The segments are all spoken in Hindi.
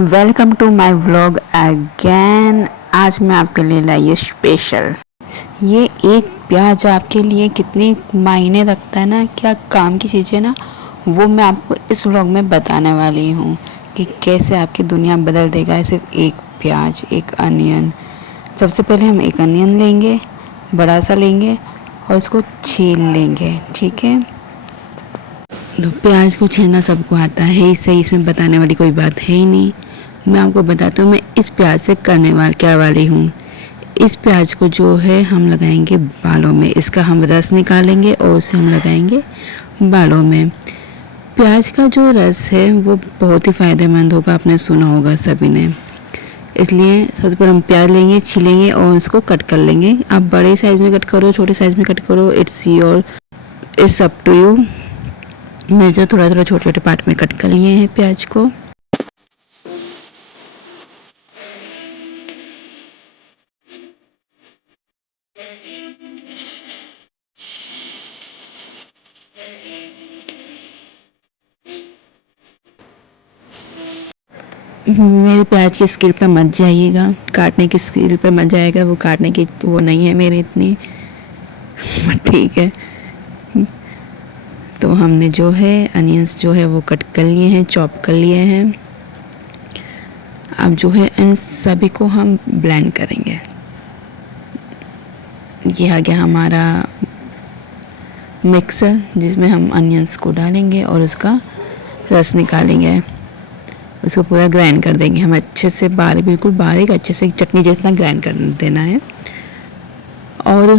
Welcome to my vlog again. आज मैं आपके लिए लाई स्पेशल। ये एक प्याज आपके लिए कितनी मायने रखता है ना, क्या काम की चीज़ें ना, वो मैं आपको इस व्लॉग में बताने वाली हूँ कि कैसे आपकी दुनिया बदल देगा सिर्फ एक प्याज, एक अनियन। सबसे पहले हम एक अनियन लेंगे, बड़ा सा लेंगे और उसको छील लेंगे, ठीक है। तो प्याज को छीलना सबको आता है ही सही, इसमें बताने वाली कोई बात है ही नहीं। मैं आपको बताती हूँ मैं इस प्याज से करने वाली हूँ। इस प्याज को जो है हम लगाएंगे बालों में, इसका हम रस निकालेंगे और उसे हम लगाएंगे बालों में। प्याज का जो रस है वो बहुत ही फ़ायदेमंद होगा, आपने सुना होगा सभी ने। इसलिए सबसे पहले हम प्याज लेंगे, छीलेंगे और उसको कट कर लेंगे। आप बड़े साइज़ में कट करो, छोटे साइज़ में कट करो, इट्स अप टू यू। मैं जो थोड़ा थोड़ा छोटे छोटे पार्ट में कट कर लिए हैं प्याज को। मेरे प्याज की स्किल पे मत जाइएगा, काटने की स्किल पे मत जाएगा, वो काटने की तो वो नहीं है मेरी इतनी, ठीक है। तो हमने जो है अनियंस जो है वो कट कर लिए हैं, चॉप कर लिए हैं। अब जो है इन सभी को हम ब्लेंड करेंगे। ये आ गया हमारा मिक्सर, जिसमें हम अनियंस को डालेंगे और उसका रस निकालेंगे, उसको पूरा ग्राइंड कर देंगे हम अच्छे से, बिल्कुल बारीक, अच्छे से चटनी जैसा ग्राइंड कर देना है। और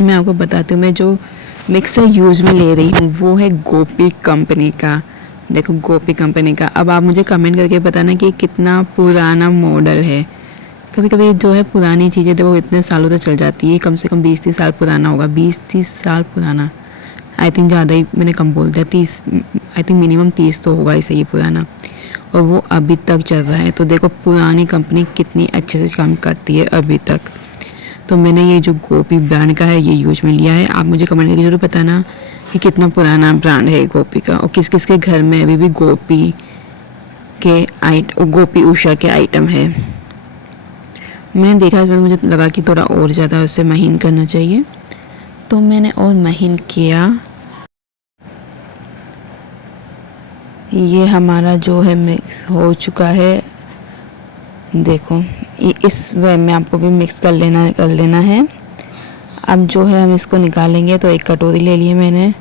मैं आपको बताती हूँ, मैं जो मिक्सर यूज़ में ले रही हूँ वो है गोपी कंपनी का। देखो गोपी कंपनी का। अब आप मुझे कमेंट करके बताना कि कितना पुराना मॉडल है। कभी कभी जो है पुरानी चीज़ें देखो इतने सालों तक चल जाती है, कम से कम 20-30 साल पुराना होगा, 20-30 साल पुराना। आई थिंक ज़्यादा ही मैंने कम बोल दिया, 30, आई थिंक मिनिमम 30 तो होगा इसे ही पुराना, और वो अभी तक चल रहा है। तो देखो पुरानी कंपनी कितनी अच्छे से काम करती है अभी तक। तो मैंने ये जो गोपी ब्रांड का है ये यूज में लिया है। आप मुझे कमेंट करके जरूर बताना कि कितना पुराना ब्रांड है गोपी का, और किस किस के घर में अभी भी गोपी उषा के आइटम है। मैंने देखा, इसमें मुझे लगा कि थोड़ा और ज़्यादा उससे महीन करना चाहिए, तो मैंने और महीन किया। ये हमारा जो है मिक्स हो चुका है। देखो इस वे में आपको भी मिक्स कर लेना है। अब जो है हम इसको निकालेंगे, तो एक कटोरी ले लिए मैंने,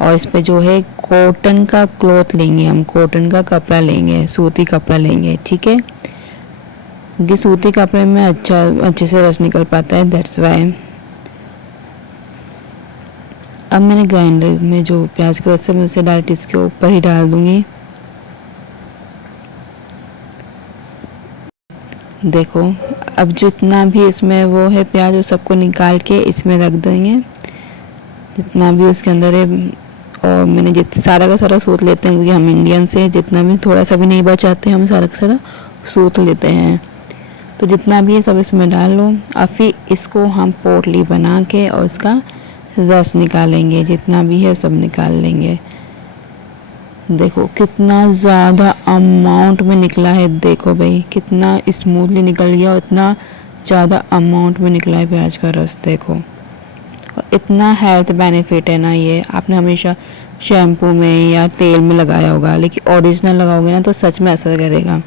और इस पे जो है कॉटन का क्लॉथ लेंगे, हम कॉटन का कपड़ा लेंगे, सूती कपड़ा लेंगे, ठीक है, क्योंकि सूती कपड़े में अच्छे से रस निकल पाता है, दैट्स वाई। अब मैंने ग्राइंडर में जो प्याज का रस है मैं उसे डायरेक्ट इसके ऊपर ही डाल दूँगी। देखो अब जितना भी इसमें वो है प्याज, वो सबको निकाल के इसमें रख देंगे, जितना भी उसके अंदर है। और मैंने सारा का सारा सूत लेते हैं, क्योंकि हम इंडियन से जितना भी थोड़ा सा भी नहीं बचाते, हम सारा का सारा सूत लेते हैं। तो जितना भी है सब इसमें डाल लो। और फिर इसको हम पोटली बना के और उसका रस निकालेंगे, जितना भी है सब निकाल लेंगे। देखो कितना ज़्यादा अमाउंट में निकला है, देखो भाई कितना स्मूथली निकल गया, और इतना ज़्यादा अमाउंट में निकला है प्याज का रस। देखो और इतना हेल्थ बेनिफिट है ना, ये आपने हमेशा शैम्पू में या तेल में लगाया होगा, लेकिन ओरिजिनल लगाओगे ना तो सच में असर करेगा,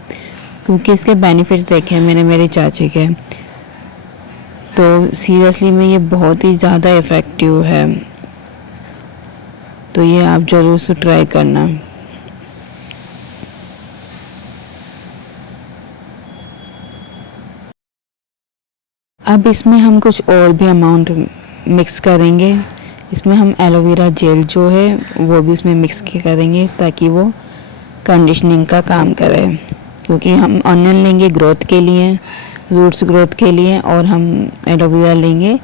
क्योंकि इसके बेनिफिट्स देखे हैं मैंने मेरे चाची के। तो सीरियसली में ये बहुत ही ज़्यादा इफ़ेक्टिव है, तो ये आप ज़रूर से ट्राई करना। अब इसमें हम कुछ और भी अमाउंट मिक्स करेंगे। इसमें हम एलोवेरा जेल जो है वो भी उसमें मिक्स करेंगे, ताकि वो कंडीशनिंग का काम करे, क्योंकि हम ऑनियन लेंगे ग्रोथ के लिए, रूट्स ग्रोथ के लिए, और हम एलोवेरा लेंगे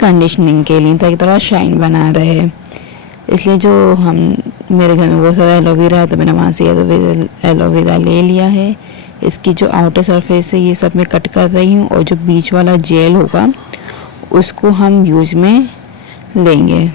कंडीशनिंग के लिए, ताकि थोड़ा शाइन बना रहे। इसलिए जो हम मेरे घर में बहुत सारा एलोवेरा है, तो मैंने वहाँ से एलोवेरा ले लिया है। इसकी जो आउटर सरफेस है ये सब मैं कट कर रही हूँ, और जो बीच वाला जेल होगा उसको हम यूज में लेंगे।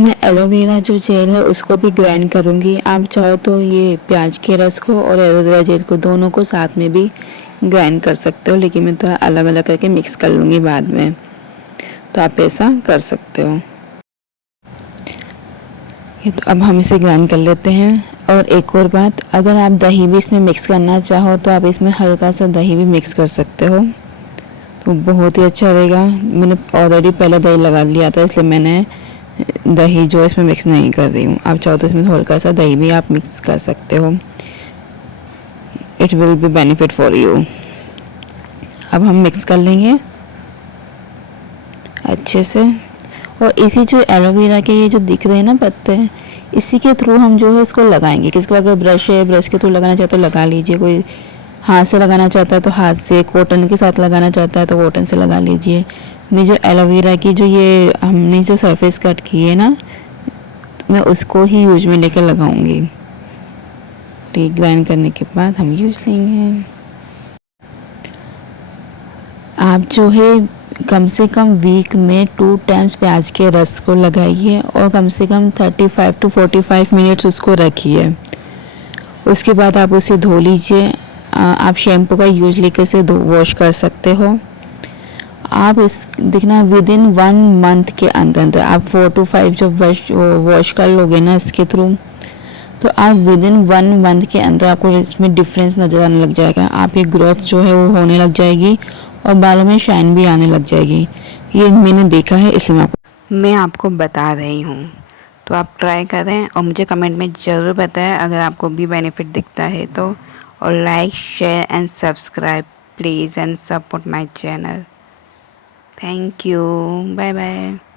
मैं एलोवेरा जो जेल है उसको भी ग्राइंड करूँगी। आप चाहो तो ये प्याज के रस को और एलोवेरा जेल को दोनों को साथ में भी ग्राइंड कर सकते हो, लेकिन मैं थोड़ा अलग अलग करके मिक्स कर लूँगी बाद में, तो आप ऐसा कर सकते हो। ये तो अब हम इसे ग्राइंड कर लेते हैं। और एक और बात, अगर आप दही भी इसमें मिक्स करना चाहो तो आप इसमें हल्का सा दही भी मिक्स कर सकते हो, तो बहुत ही अच्छा रहेगा। मैंने ऑलरेडी पहले दही लगा लिया था, इसलिए मैंने दही जो इसमें मिक्स नहीं कर रही हूँ। आप चाहो तो इसमें हल्का सा दही भी आप मिक्स कर सकते हो, it will be benefit for you. अब हम मिक्स कर लेंगे अच्छे से। और इसी जो एलोवेरा के ये जो दिख रहे हैं ना पत्ते, इसी के थ्रू हम जो है इसको लगाएंगे। किसके पास अगर ब्रश है, ब्रश के थ्रू लगाना चाहते तो लगा लीजिए, कोई हाथ से लगाना चाहता है तो हाथ से, कॉटन के साथ लगाना चाहता है तो कॉटन से लगा लीजिए। मैं जो एलोवेरा की जो ये हमने जो सरफेस कट की है ना, तो मैं उसको ही यूज में लेकर लगाऊंगी। तो ग्राइंड करने के बाद हम यूज लेंगे। आप जो है कम से कम वीक में 2 टाइम्स प्याज के रस को लगाइए और कम से कम 35 to 45 मिनट्स उसको रखिए। उसके बाद आप उसे धो लीजिए। आप शैम्पू का यूज लेकर इसे वॉश कर सकते हो। आप इस देखना विदिन 1 मंथ के अंदर अंदर आप 4 to 5 जब वॉश कर लोगे ना इसके थ्रू, तो आप विदिन 1 मंथ के अंदर आपको इसमें डिफरेंस नज़र आने लग जाएगा। आपकी ग्रोथ जो है वो होने लग जाएगी और बालों में शाइन भी आने लग जाएगी। ये मैंने देखा है, इसलिए मैं आपको बता रही हूँ। तो आप ट्राई करें और मुझे कमेंट में ज़रूर बताएं अगर आपको भी बेनिफिट दिखता है तो। और like, share and subscribe please and support my channel. Thank you, bye bye.